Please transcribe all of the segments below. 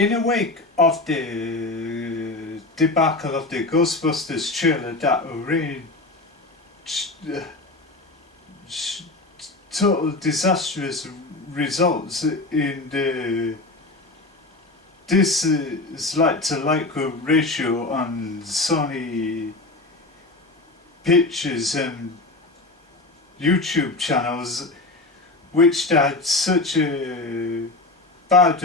In the wake of the debacle of the Ghostbusters trailer that total disastrous results in the dislike to like ratio on Sony pictures and YouTube channels, which had such a bad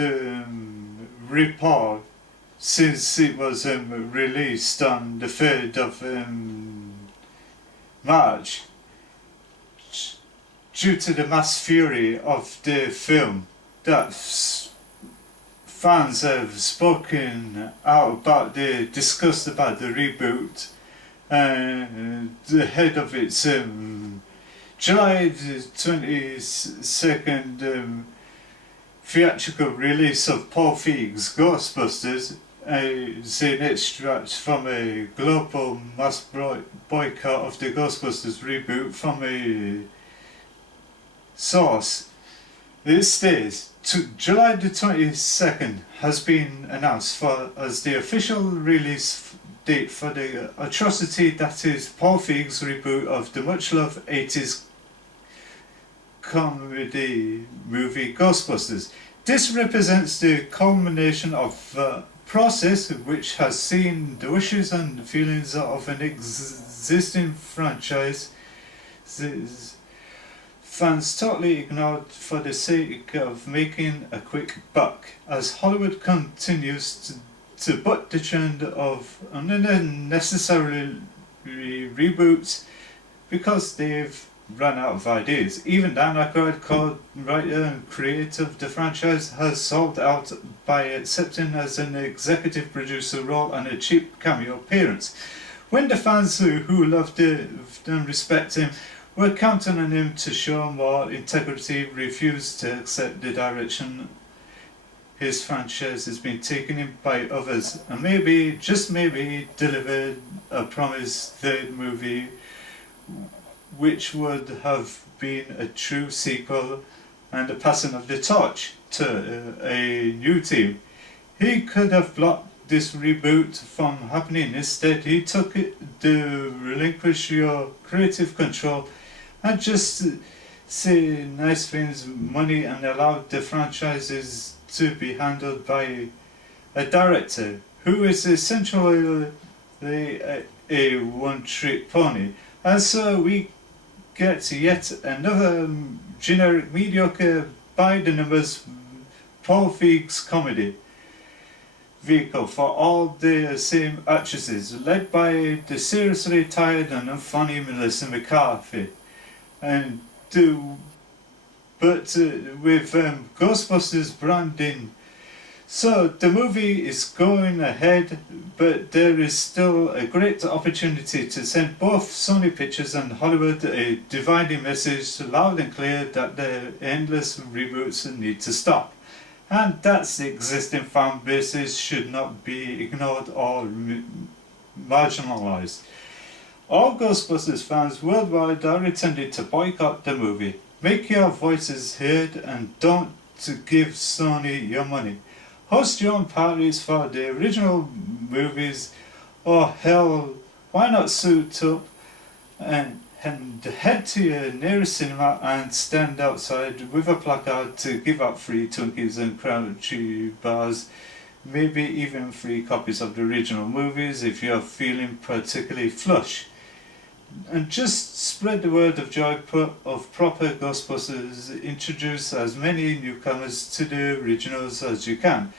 report since it was released on the 3rd of March, due to the mass fury of the film that fans have spoken out about the disgust about the reboot, and the head of its July 22nd theatrical release of Paul Feig's Ghostbusters is an extract from a global mass boycott of the Ghostbusters reboot from a source. It states, July the 22nd has been announced as the official release date for the atrocity that is Paul Feig's reboot of the much-loved 80s comedy movie Ghostbusters. This represents the culmination of a process which has seen the wishes and feelings of an existing franchise fans totally ignored for the sake of making a quick buck, as Hollywood continues to butt the trend of unnecessary reboots because they've run out of ideas. Even Dan Aykroyd, co-writer and creator of the franchise, has sold out by accepting as an executive producer role and a cheap cameo appearance. When the fans who loved him and respect him were counting on him to show more integrity, refused to accept the direction his franchise has been taken in by others, and maybe, just maybe, delivered a promised third movie which would have been a true sequel and a passing of the torch to a new team. He could have blocked this reboot from happening. Instead, he took it to relinquish your creative control and just say nice things, money, and allowed the franchises to be handled by a director who is essentially a one-trick pony. And so we get yet another generic, mediocre, by-the-numbers Paul Feig's comedy vehicle for all the same actresses, led by the seriously tired and unfunny Melissa McCarthy. And with Ghostbusters branding. So the movie is going ahead, but there is still a great opportunity to send both Sony Pictures and Hollywood a dividing message loud and clear that the endless reboots need to stop, and that the existing fan bases should not be ignored or marginalized. All Ghostbusters fans worldwide are intended to boycott the movie. Make your voices heard and don't give Sony your money. Host your own parties for the original movies, or hell, why not suit up and head to your nearest cinema and stand outside with a placard to give out free Twinkies and crunchy bars, maybe even free copies of the original movies if you're feeling particularly flush. And just spread the word of joy of proper Ghostbusters. Introduce as many newcomers to the originals as you can,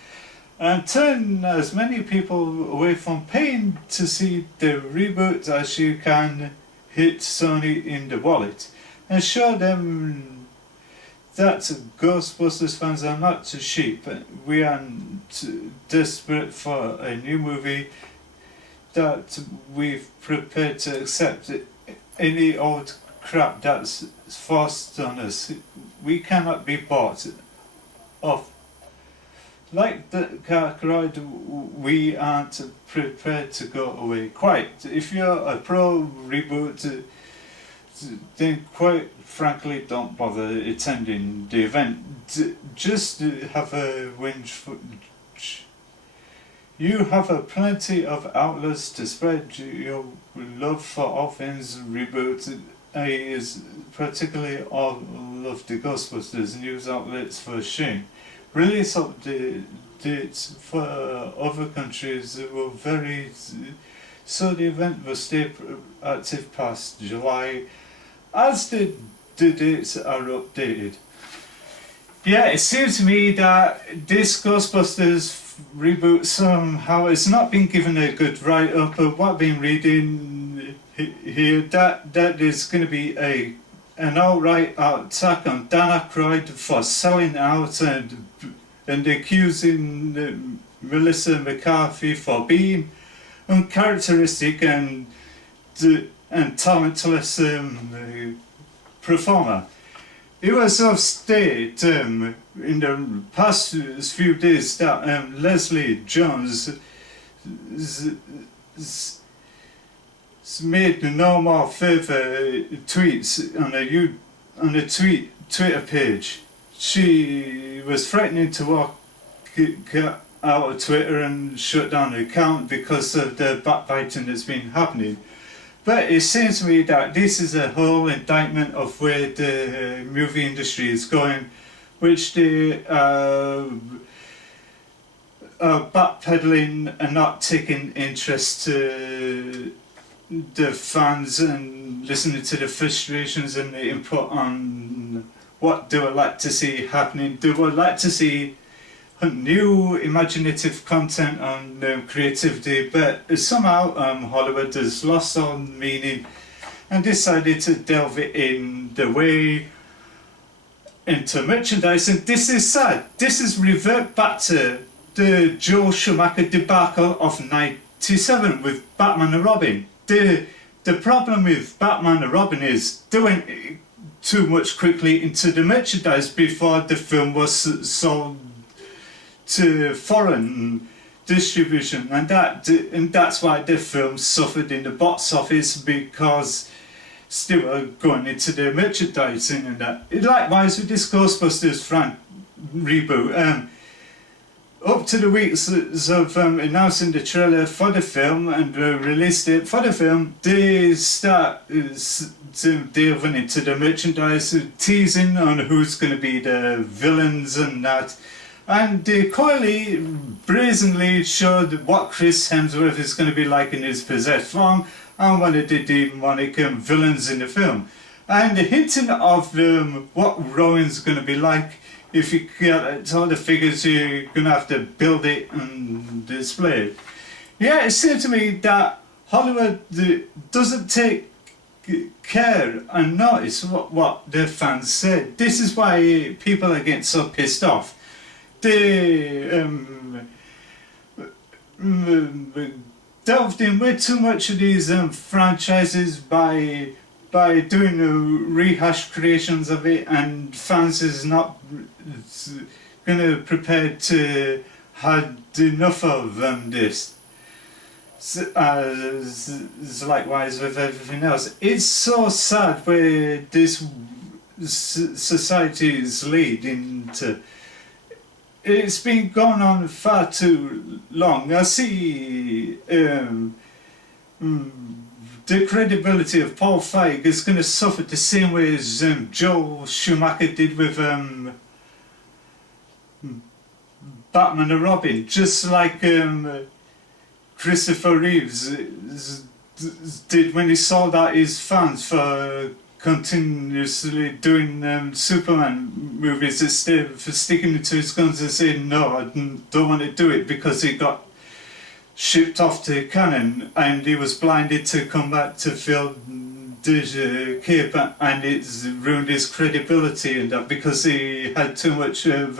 and turn as many people away from paying to see the reboot as you can. Hit Sony in the wallet and show them that Ghostbusters fans are not sheep. We aren't desperate for a new movie, that we've prepared to accept any old crap that's forced on us. We cannot be bought off. Like the car ride, we aren't prepared to go away quite. If you're a pro reboot, then quite frankly don't bother attending the event. Just have a whinge You have a plenty of outlets to spread your love for all things reboot. Is particularly all of the Ghostbusters news outlets for Shane. Release updates for other countries will vary, so the event will stay active past July, as the dates are updated. Yeah, it seems to me that this Ghostbusters reboot somehow has not been given a good write-up. Of what I've been reading here, that is going to be an outright attack on Dan Aykroyd for selling out and accusing Melissa McCarthy for being uncharacteristic and talentless performer. It was of state in the past few days that Leslie Jones made no more further tweets on a Twitter page. She was threatening to walk out of Twitter and shut down the account because of the backbiting that's been happening. But it seems to me that this is a whole indictment of where the movie industry is going, which they are backpedaling and not taking interest to the fans and listening to the frustrations and the input on what they would like to see happening. They would like to see new imaginative content and creativity, but somehow Hollywood has lost all meaning and decided to delve it in the way into merchandising. This is sad. This is revert back to the Joel Schumacher debacle of '97 with Batman and Robin. The problem with Batman and Robin is they went too much quickly into the merchandise before the film was sold to foreign distribution, and that's why the film suffered in the box office, because they were going into the merchandising and that. Likewise with this Ghostbusters reboot, up to the weeks of announcing the trailer for the film and release date for the film, they start delving into the merchandise, teasing on who's going to be the villains and that. And they clearly, brazenly showed what Chris Hemsworth is going to be like in his possessed form and one of the demonic villains in the film. And hinting of what Rowan's going to be like. If you get all the figures, you're going to have to build it and display it. Yeah, it seems to me that Hollywood doesn't take care and notice what their fans said. This is why people are getting so pissed off. They delved in way too much of these franchises by doing rehash creations of it, and fans is not going to prepare to had enough of this. Likewise with everything else, it's so sad where this society is leading to. It's been going on far too long. I see the credibility of Paul Feig is going to suffer the same way as Joel Schumacher did with Batman and Robin. Just like Christopher Reeves did when he sold out his fans for continuously doing Superman movies instead of sticking to his guns and saying no, I don't want to do it, because he got shipped off to Cannon and he was blinded to come back to film the Cape, and it's ruined his credibility and that, because he had too much of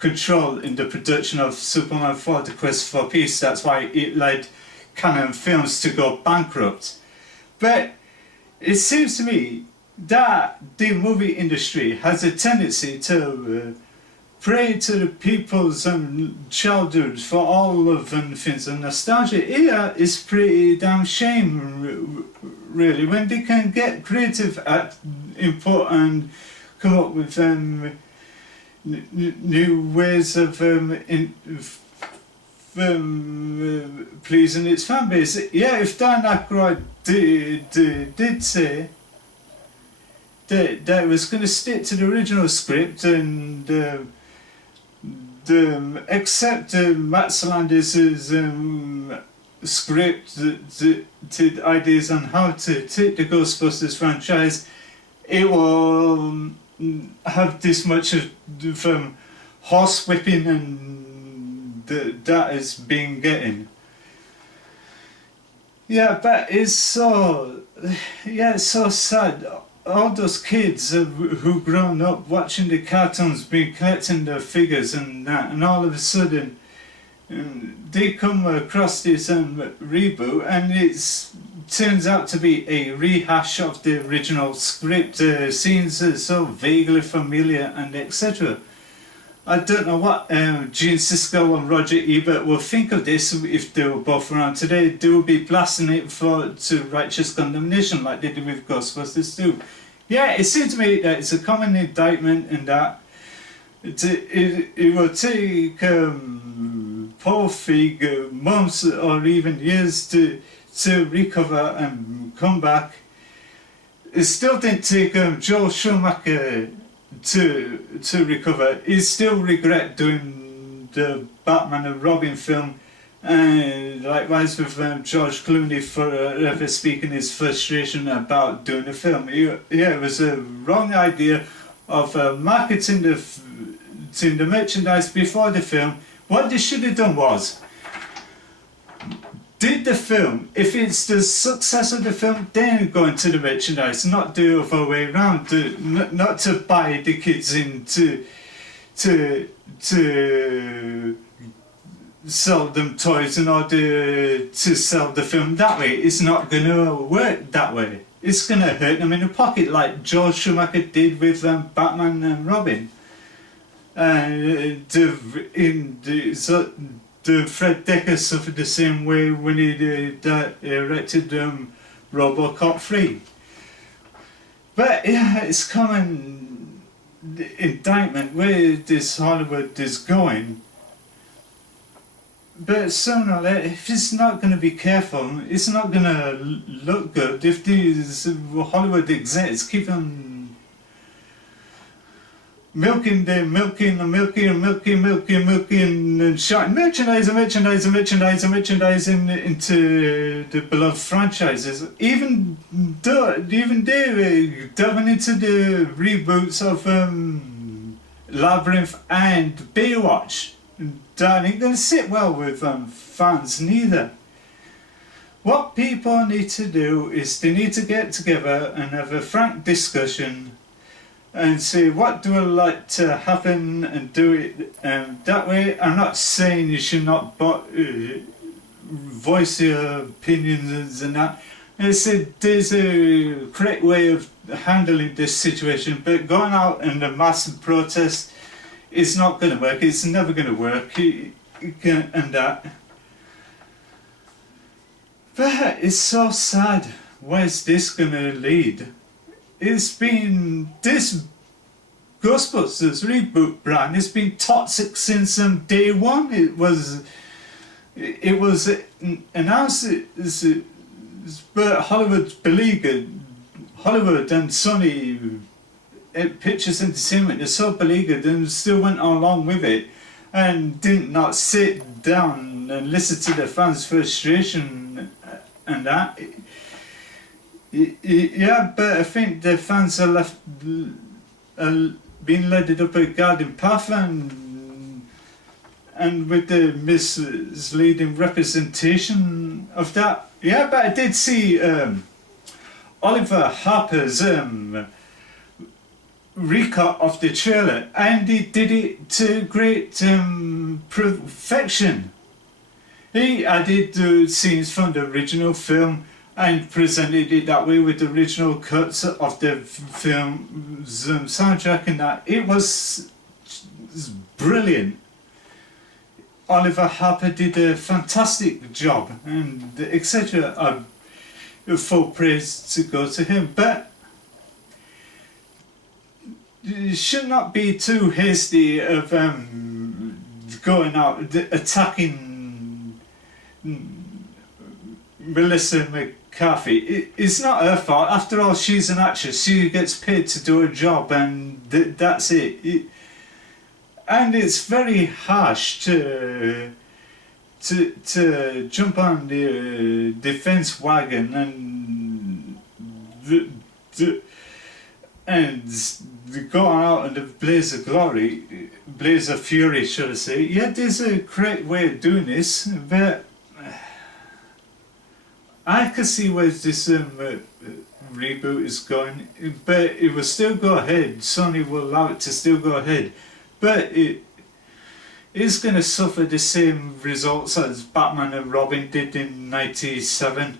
control in the production of Superman 4: The Quest for Peace. That's why it led Cannon Films to go bankrupt. But it seems to me that the movie industry has a tendency to pray to the people's childhood for all of things, and nostalgia here is pretty damn shame, really, when they can get creative at input and come up with new ways of pleasing its fan base. Yeah, if Dan Aykroyd did say that it was going to stick to the original script and accept Matt Salandis' scripted ideas on how to take the Ghostbusters franchise, it will have this much of horse whipping and that has been getting. Yeah, but it's so sad. All those kids who grown up watching the cartoons, been collecting the figures and that, and all of a sudden they come across this reboot, and it turns out to be a rehash of the original script. Scenes are so vaguely familiar and etc. I don't know what Gene Siskel and Roger Ebert will think of this if they were both around today. They would be blasting it to righteous condemnation like they did with Ghostbusters 2. Yeah, it seems to me that it's a common indictment in that it will take Paul Feig months or even years to recover and come back. It still didn't take Joel Schumacher to recover. He still regret doing the Batman and Robin film, and likewise with George Clooney forever speaking his frustration about doing the film. It was a wrong idea of marketing the merchandise before the film. What they should have done was did the film, if it's the success of the film, then go into the merchandise, not the other way around. Not to buy the kids into to sell them toys in order to sell the film that way. It's not going to work that way. It's going to hurt them in the pocket, like George Schumacher did with Batman and Robin. The Fred Dekker suffered the same way when he directed RoboCop 3. But yeah, it's common indictment where this Hollywood is going. But sooner or later, if it's not going to be careful, it's not going to look good. If these Hollywood execs keep on milking and shouting merchandising into the beloved franchises. Even they're delving into the reboots of Labyrinth and Baywatch. That ain't going to sit well with fans neither. What people need to do is they need to get together and have a frank discussion and say, what do I like to happen, and do it that way. I'm not saying you should not voice your opinions and that. I said there's a correct way of handling this situation, but going out in a massive protest is not going to work. It's never going to work, and that. But it's so sad. Where's this going to lead? It's been this Ghostbusters reboot brand. It's been toxic since day one. It was announced, but Hollywood beleaguered. Hollywood and Sony Pictures Entertainment are so beleaguered and still went along with it and did not sit down and listen to the fans' frustration and that. Yeah, but I think the fans are left being led up a garden path and with the misleading representation of that. Yeah, but I did see Oliver Harper's recut of the trailer, and he did it to great perfection. He added the scenes from the original film and presented it that way with the original cuts of the film's soundtrack, and that it was brilliant. Oliver Harper did a fantastic job, and etc. Full praise to go to him, but you should not be too hasty of going out attacking Melissa McCarthy. It's not her fault. After all, she's an actress. She gets paid to do her job, and that's it. And it's very harsh to jump on the defense wagon and go out in the blaze of glory, blaze of fury, should I say. Yeah, there's a great way of doing this, but I can see where this reboot is going, but it will still go ahead. Sony will allow it to still go ahead, but it is going to suffer the same results as Batman and Robin did in '97,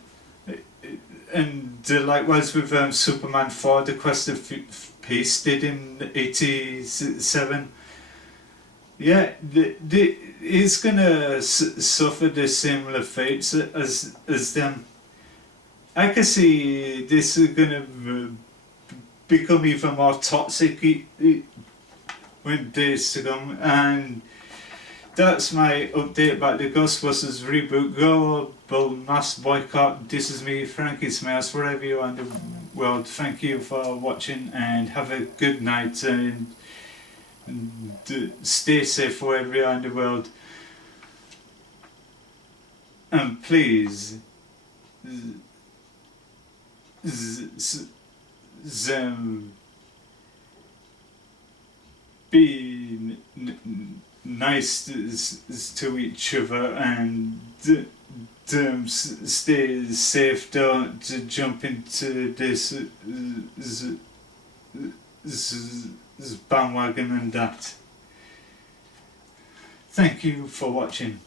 and likewise with Superman 4: The Quest of Peace did in '87. Yeah, it's going to suffer the similar fates as them. I can see this is going to become even more toxic when days to come, and that's my update about the Ghostbusters reboot. Global mass boycott. This is me, Frankie Smales, wherever you are in the world. Thank you for watching, and have a good night, and stay safe wherever you are in the world. And please, be nice to each other, and stay safe. Don't jump into this bandwagon and that. Thank you for watching.